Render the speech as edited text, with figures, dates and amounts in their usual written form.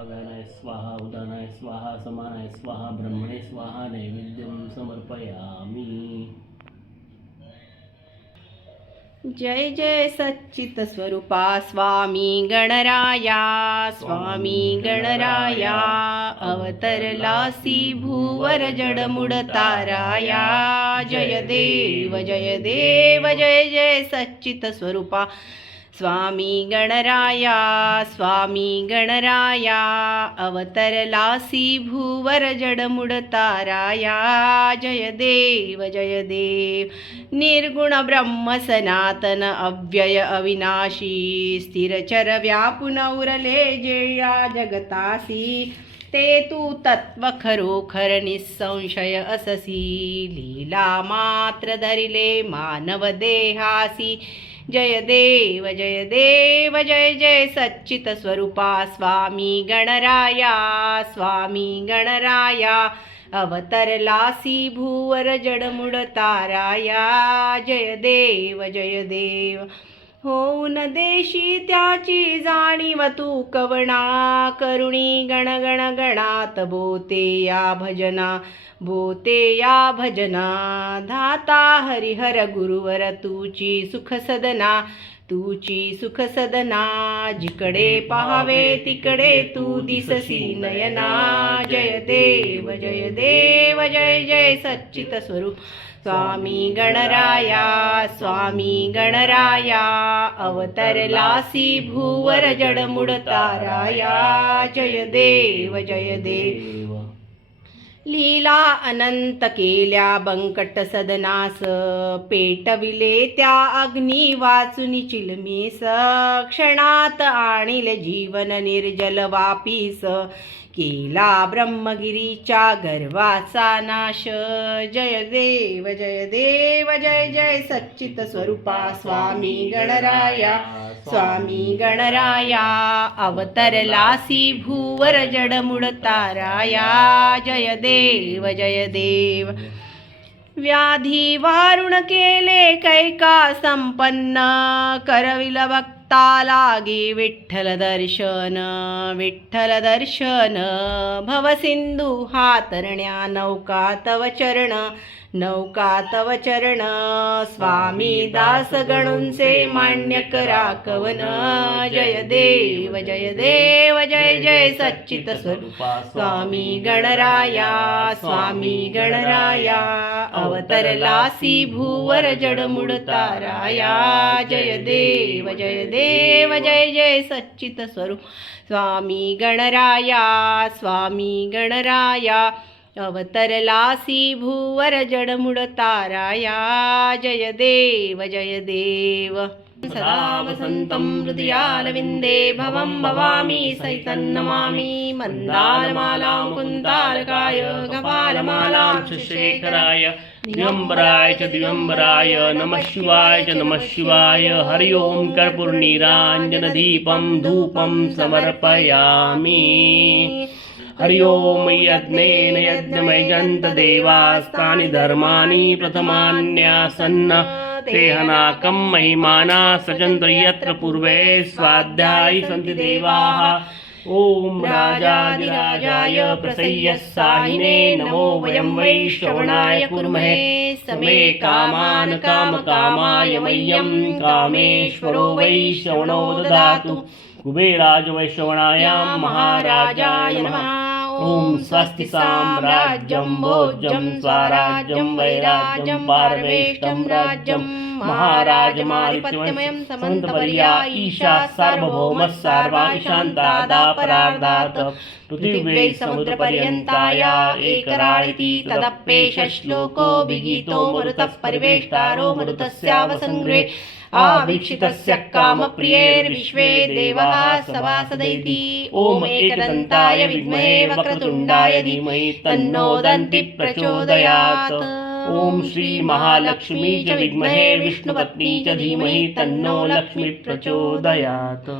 स्वाहा व्यानाय स्वाहा उदानाय स्वाहा समानाय स्वाहा ब्रह्मणे स्वाहा नैवेद्यं समर्पयामि। जय जय सच्चित स्वरूपा स्वामी गणराया, स्वामी गणराया अवतरलासी भूवर जडमुड ताराया। जय देव जय देव जय जय सच्चित स्वरूपा स्वामी गणराया, स्वामी गणराया अवतरलासी भूवर जडमुड ताराया। जय देव जय देव निर्गुण ब्रह्म सनातन अव्यय अविनाशी, स्थिरचर व्यापून उरले जे या जगतासी। ते तू तत्व खरोखर निसंशय अससी, लीला मात्र धरिले मानव देहासी। जय देव जय देव जय जय सच्चित स्वरूपा स्वामी गणराया, स्वामी गणराया अवतरलासी भूवर जडमुड ताराया। जय देव जय देव होऊन देशी त्याची जाणीव तू कवणा, करुणी गण गण गणात बोते या भजना, बोते या भजना। धाता हरिहर गुरुवर तुची सुख सदना, तुची सुख सदना। जिकडे पाहावे तिकडे तू दिससी नयना। जय देव जय देव जय जय सच्चित स्वरूप स्वामी गणराया, स्वामी गणराया अवतरलासी भूवर जडमुड ताराया। जय देव जय देव लीला अनंत केल्या बंकट सदनास, पेटविले त्या अग्नी वाचुनी चिलमीस। क्षणात आणिले जीवन निर्जल वापीस, केला ब्रह्मगिरीच्या गर्वाचा नाश। जय देव जय देव जय जय सच्चित स्वरूपा स्वामी गणराया, स्वामी गणराया अवतरलासी भूवर जडमुड ताराया। जय देव जय देव व्याधी वारुण केले कैका संपन्न, करविल भक्ता लागे विठ्ठल दर्शन, विठ्ठल दर्शन। भवसिंधू हातरण्या नौका तव चरण, नौका तव चरण। स्वामी दास गणुंचे मान्य करा कवन। जय देव जय देव जय जय सच्चित स्वरूपा स्वामी गणराया, स्वामी गणराया अवतरलासी भूवर जडमुड ताराया। जय देव जय देव जय जय सच्चित स्वरूप स्वामी गणराया, स्वामी गणराया अवतरलासी भूवर जडमुड ताराया। जय देव जय देव सदा वसन्तं हृदयारविन्दे भवं भवामि सहितं नमामि। मन्दारमालां कुन्तारकाय कपालमालां शेखराय, दिगंबराय च दिगंबराय नमः शिवाय च नमः शिवाय। हरि ओं कर्पूरनीराञ्जनदीपं धूपं समर्पयामि। हरि ओं यज्ञेन यज्ञमयजन्त देवास्तानि धर्माणि प्रथमान्यासन्न, तेहनाकं महिमाना सचन्त यत्र पूर्वे स्वाध्यायी सन्ति देवाः। ओम राजाधिराजाय प्रसय्यस्साहिने नमो वयं वै श्रवणाय कुर्महे। समे कामान् कामकामाय मह्यं कामेश्वरो वै श्रवणो ददातु। कुबेराज वै श्रवणाय महाराजाय नमः। ओम स्वस्ति साम्राज्यं भोज्यं स्वराज्यं वैराज्यं पारमेष्टं राज्यं महाराजमाधिपत्यमयं समन्तपर्या ईशा सार्वभौमः सर्वाणि शान्तादापरार्धात्। पृथिव्यै समुद्रपर्यन्ताया एकराळिति तदप्येष श्लोको विगीतो मरुतः परिवेष्टारो मरुतस्यावसङ्गृहे। आवीक्षितस्य कामप्रियैर्विश्वे देवाः सभासदैति। ओम एकदन्ताय विद्महे वक्रतुण्डाय धीमहि तन्नो दन्ति प्रचोदयात्। ओम श्री महालक्ष्मी च विद्महे विष्णुपत्नी च धीमहि तन्नो लक्ष्मी प्रचोदयात्।